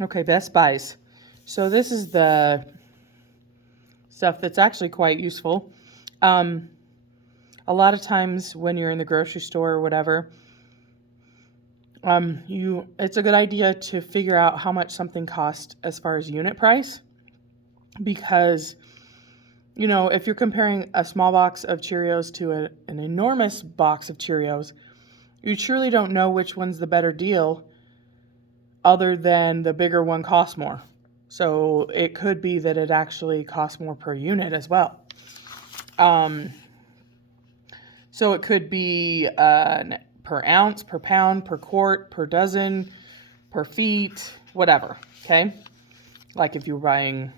Okay, Best Buys. So this is the stuff that's actually quite useful. A lot of times when you're in the grocery store or whatever, it's a good idea to figure out how much something costs as far as unit price, because if you're comparing a small box of Cheerios to an enormous box of Cheerios, you truly don't know which one's the better deal other than the bigger one costs more. So it could be that it actually costs more per unit as well. So it could be per ounce, per pound, per quart, per dozen, per feet, whatever, okay? Like if you were buying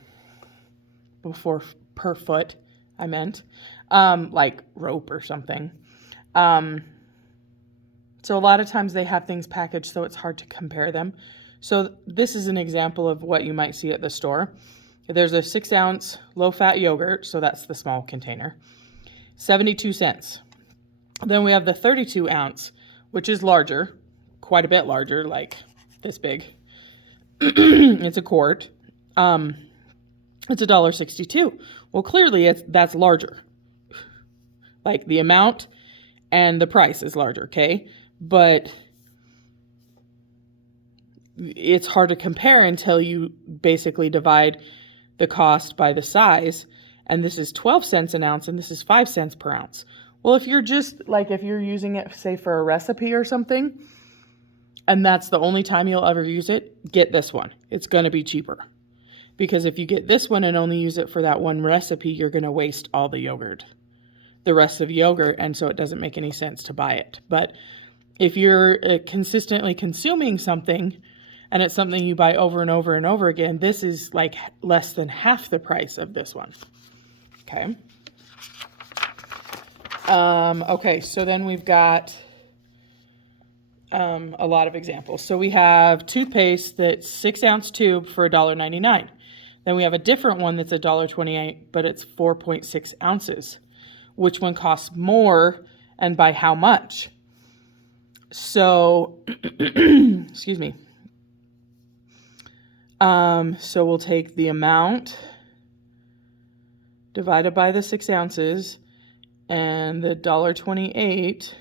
before per foot, I meant, like rope or something. So a lot of times they have things packaged so it's hard to compare them. So this is an example of what you might see at the store. There's a 6-ounce low-fat yogurt, so that's the small container, 72 cents. Then we have the 32-ounce, which is larger, quite a bit larger, like this big. It's a quart. It's $1.62. Well, clearly that's larger. Like the amount and the price is larger, okay? But it's hard to compare until you basically divide the cost by the size. And this is 12 cents an ounce and this is 5 cents per ounce. Well, if you're using it, say, for a recipe or something, and that's the only time you'll ever use it, get this one. It's going to be cheaper. Because if you get this one and only use it for that one recipe, you're going to waste all the rest of the yogurt, and so it doesn't make any sense to buy it. But if you're consistently consuming something, and it's something you buy over and over and over again, this is like less than half the price of this one. Okay. Okay, so then we've got a lot of examples. So we have toothpaste that's 6-ounce tube for $1.99. Then we have a different one that's $1.28, but it's 4.6 ounces. Which one costs more and by how much? So, excuse me. So we'll take the amount divided by the 6 ounces and the $1.28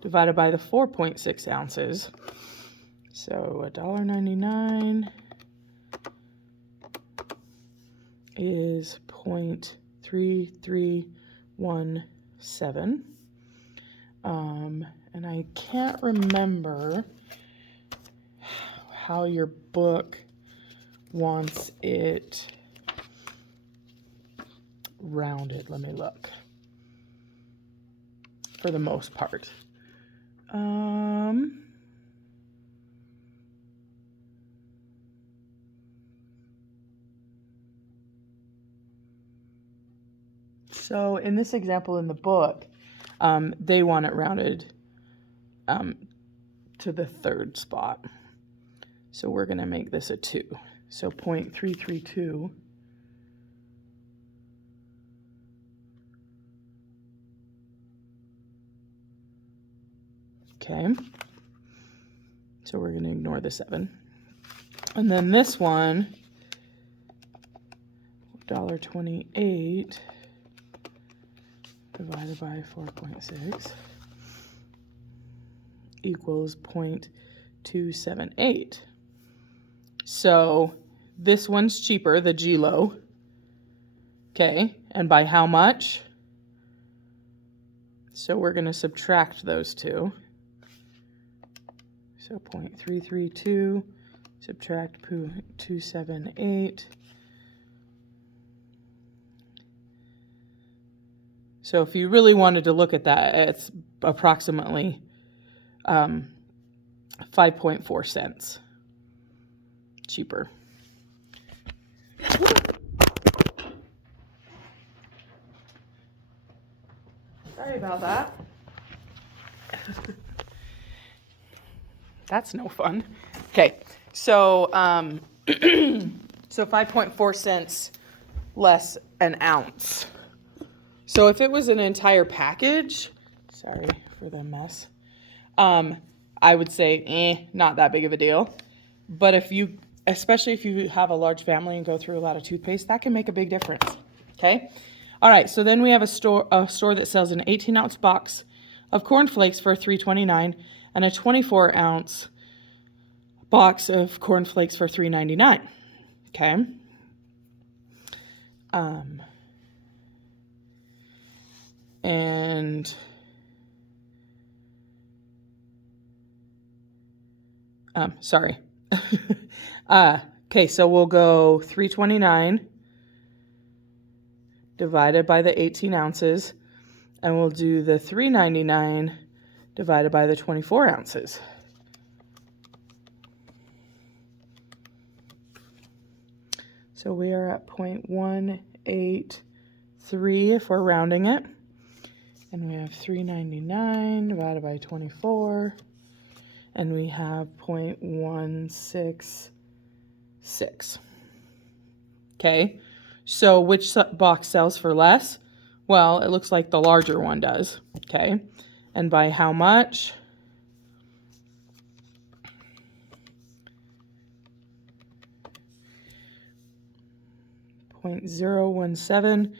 divided by the 4.6 ounces. So $1.99 is 0.3317. And I can't remember how your book wants it rounded. Let me look. For the most part. So in this example in the book, they want it rounded to the third spot. So we're going to make this a 2. So 0.332. Okay. So we're going to ignore the 7. And then this one, $1.28 divided by 4.6 equals 0.278. So this one's cheaper, the G-Lo. Okay, and by how much? So we're going to subtract those two. So 0.332 subtract 0.278. So if you really wanted to look at that, it's approximately 5.4 cents cheaper. Sorry about that. That's no fun. Okay, so so 5.4 cents less an ounce. So if it was an entire package, sorry for the mess, I would say, not that big of a deal. But if you especially if you have a large family and go through a lot of toothpaste, that can make a big difference. Okay. All right. So then we have a store that sells an 18-ounce box of Corn Flakes for $3.29 and a 24-ounce box of Corn Flakes for $3.99. Okay. And sorry. Okay, so we'll go 329 divided by the 18 ounces, and we'll do the 399 divided by the 24 ounces. So we are at 0.183 if we're rounding it. And we have 399 divided by 24. And we have 0.166. Okay, so which box sells for less? Well, it looks like the larger one does. Okay, and by how much? .017,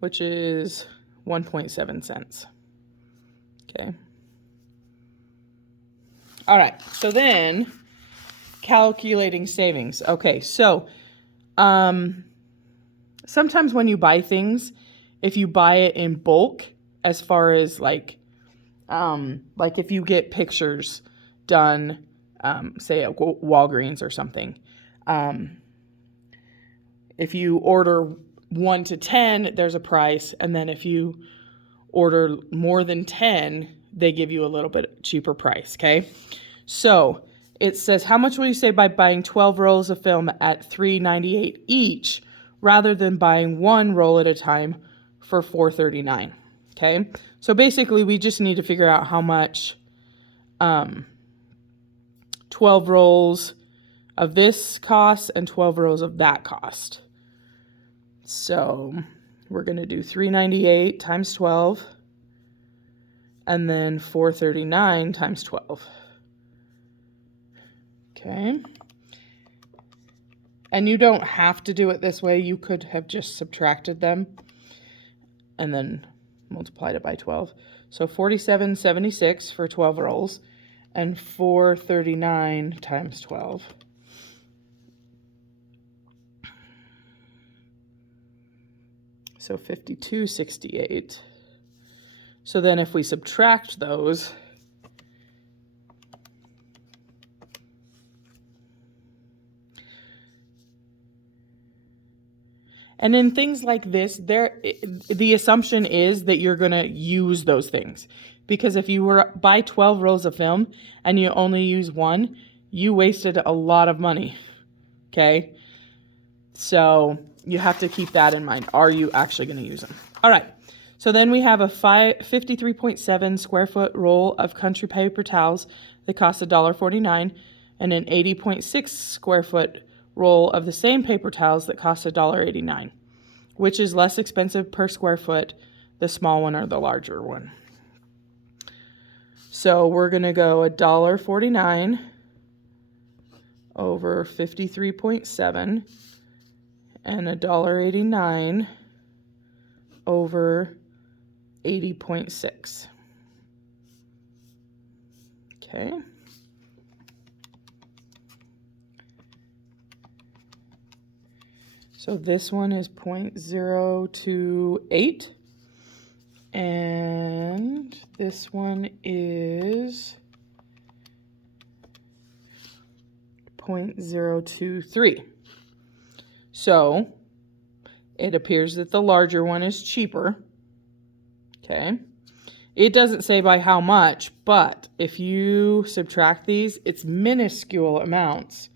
which is 1.7 cents. Okay. All right, so then calculating savings. Okay, so sometimes when you buy things, if you buy it in bulk, as far as like if you get pictures done, say at Walgreens or something, if you order 1 to 10, there's a price, and then if you order more than 10, they give you a little bit cheaper price, okay? So it says, how much will you save by buying 12 rolls of film at $3.98 each rather than buying one roll at a time for $4.39, okay? So basically, we just need to figure out how much 12 rolls of this costs and 12 rolls of that cost. So we're going to do $3.98 times 12 and then $4.39 times 12. Okay. And you don't have to do it this way. You could have just subtracted them and then multiplied it by 12. So $47.76 for 12 rolls and $4.39 times 12. So $52.68. So then if we subtract those, and in things like this, the assumption is that you're going to use those things. Because if you buy 12 rolls of film and you only use one, you wasted a lot of money. Okay? So you have to keep that in mind. Are you actually going to use them? All right. So then we have a 53.7 square foot roll of country paper towels that cost $1.49 and an 80.6 square foot roll of the same paper towels that cost $1.89. Which is less expensive per square foot, the small one or the larger one? So we're going to go $1.49 over 53.7 and $1.89 over 80.6. Okay. So this one is 0.028 and this one is 0.023. So it appears that the larger one is cheaper. Okay. It doesn't say by how much, but if you subtract these, it's minuscule amounts.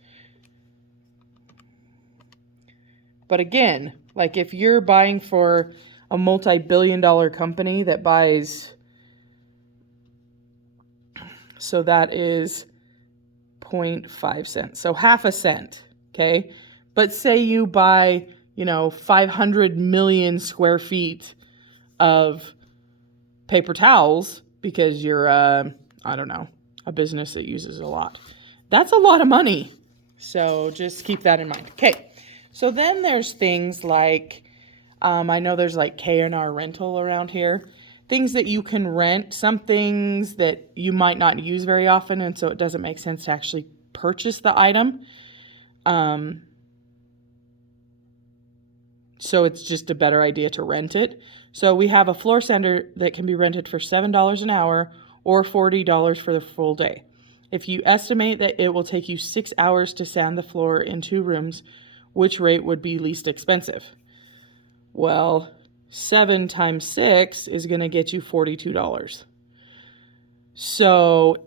But again, like if you're buying for a multi-billion-dollar company that buys, so that is 0.5 cents. So half a cent, okay? But say you buy, 500 million square feet of paper towels because you're, a business that uses a lot. That's a lot of money. So just keep that in mind. Okay. So then there's things like, I know there's like K&R Rental around here. Things that you can rent, some things that you might not use very often, and so it doesn't make sense to actually purchase the item. So it's just a better idea to rent it. So we have a floor sander that can be rented for $7 an hour or $40 for the full day. If you estimate that it will take you 6 hours to sand the floor in 2 rooms, which rate would be least expensive? Well, 7 times 6 is going to get you $42. So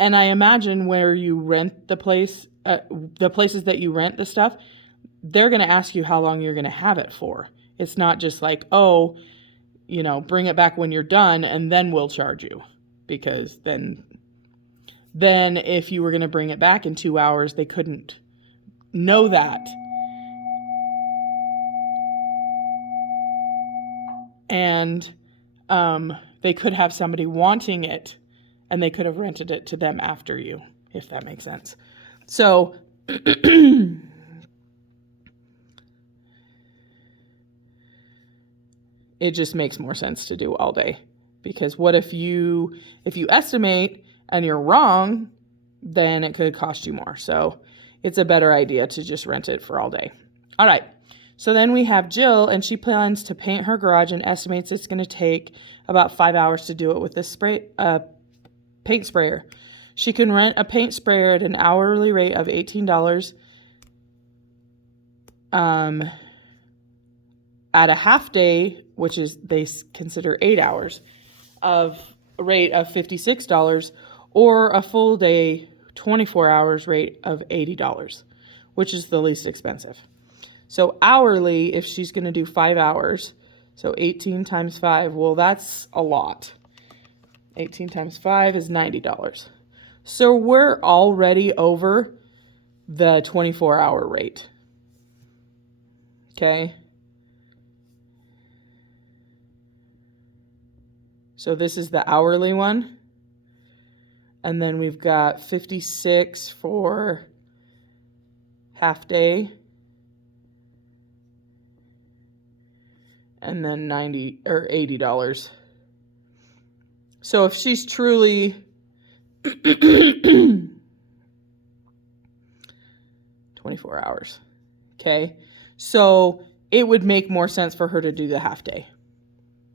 and I imagine where you rent the place, the places that you rent the stuff, they're going to ask you how long you're going to have it for. It's not just like, oh, bring it back when you're done and then we'll charge you. Because then if you were going to bring it back in 2 hours, they couldn't know that. And they could have somebody wanting it, and they could have rented it to them after you, if that makes sense. So it just makes more sense to do all day. Because what if you estimate and you're wrong, then it could cost you more. So it's a better idea to just rent it for all day. All right. So then we have Jill, and she plans to paint her garage and estimates it's going to take about 5 hours to do it with this paint sprayer. She can rent a paint sprayer at an hourly rate of $18. At a half day, which is they consider 8 hours, of a rate of $56, or a full day, 24 hours rate of $80, which is the least expensive. So hourly, if she's going to do 5 hours, so 18 times 5, well, that's a lot. 18 times 5 is $90. So we're already over the 24-hour rate. Okay. So this is the hourly one. And then we've got 56 for half day. And then $90 or $80. So if she's truly 24 hours. Okay. So it would make more sense for her to do the half day,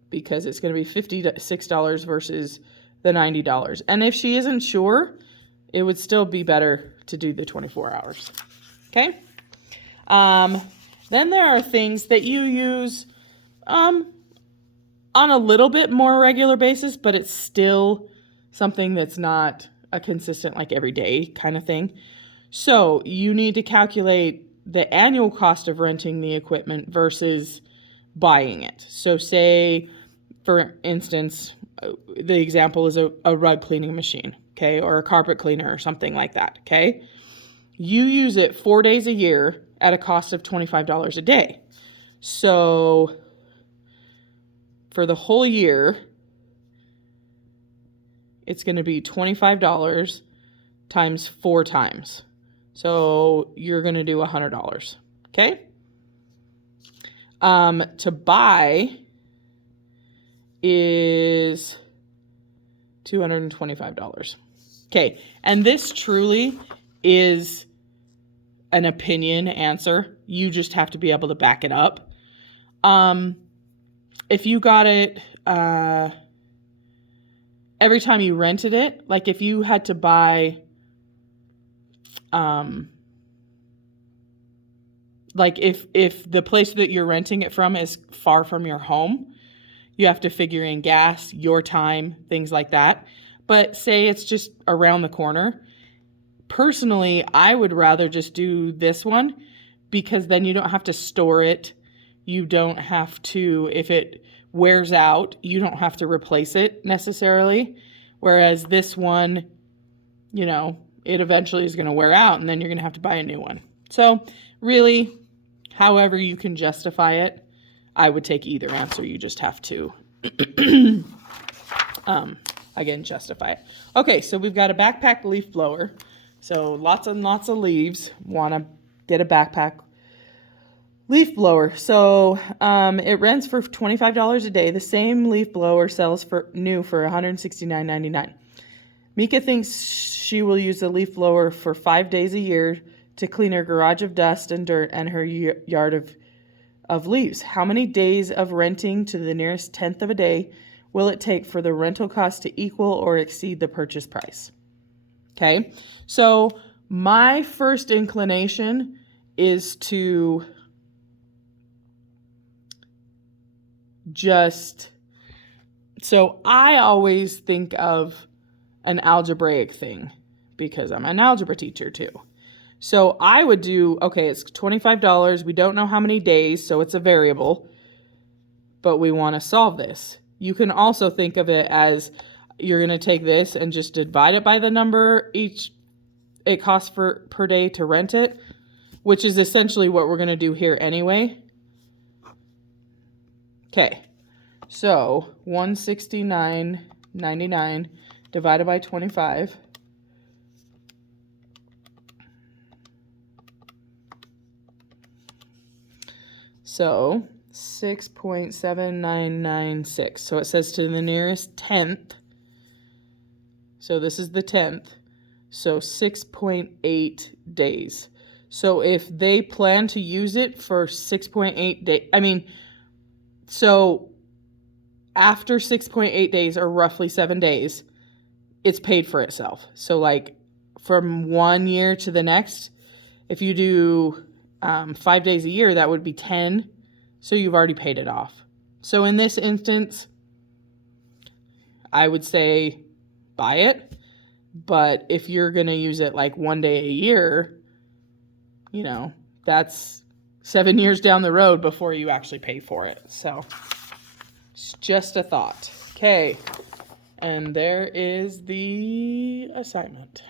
because it's going to be $56 versus the $90. And if she isn't sure, it would still be better to do the 24 hours. Okay. Then there are things that you use on a little bit more regular basis, but it's still something that's not a consistent, like everyday kind of thing. So you need to calculate the annual cost of renting the equipment versus buying it. So say, for instance, the example is a rug cleaning machine, okay, or a carpet cleaner or something like that, okay? You use it 4 days a year at a cost of $25 a day. So for the whole year, it's going to be $25 times 4 times. So you're going to do $100, okay? To buy is $225. Okay, and this truly is an opinion answer. You just have to be able to back it up. If you got it every time you rented it, like if you had to buy like if the place that you're renting it from is far from your home, you have to figure in gas, your time, things like that. But say it's just around the corner. Personally, I would rather just do this one, because then you don't have to store it. You don't have to, if it wears out, you don't have to replace it necessarily. Whereas this one, it eventually is going to wear out, and then you're going to have to buy a new one. So really, however you can justify it, I would take either answer. You just have to, again, justify it. Okay, so we've got a backpack leaf blower. So lots and lots of leaves. Want to get a backpack leaf blower. So it rents for $25 a day. The same leaf blower sells for new for $169.99. Mika thinks she will use the leaf blower for 5 days a year to clean her garage of dust and dirt and her yard of leaves. How many days of renting to the nearest tenth of a day will it take for the rental cost to equal or exceed the purchase price? Okay, so my first inclination is to so I always think of an algebraic thing because I'm an algebra teacher too. So I would do, okay, it's $25. We don't know how many days, so it's a variable, but we want to solve this. You can also think of it as you're going to take this and just divide it by the number it costs per day to rent it, which is essentially what we're going to do here anyway. Okay, so $169.99 divided by 25. So 6.7996. So it says to the nearest tenth. So this is the 10th. So 6.8 days. So if they plan to use it for 6.8 days, so after 6.8 days or roughly 7 days, it's paid for itself. So like from 1 year to the next, if you do 5 days a year, that would be 10. So you've already paid it off. So in this instance, I would say buy it. But if you're going to use it like 1 day a year, that's 7 years down the road before you actually pay for it. So it's just a thought. Okay. And there is the assignment.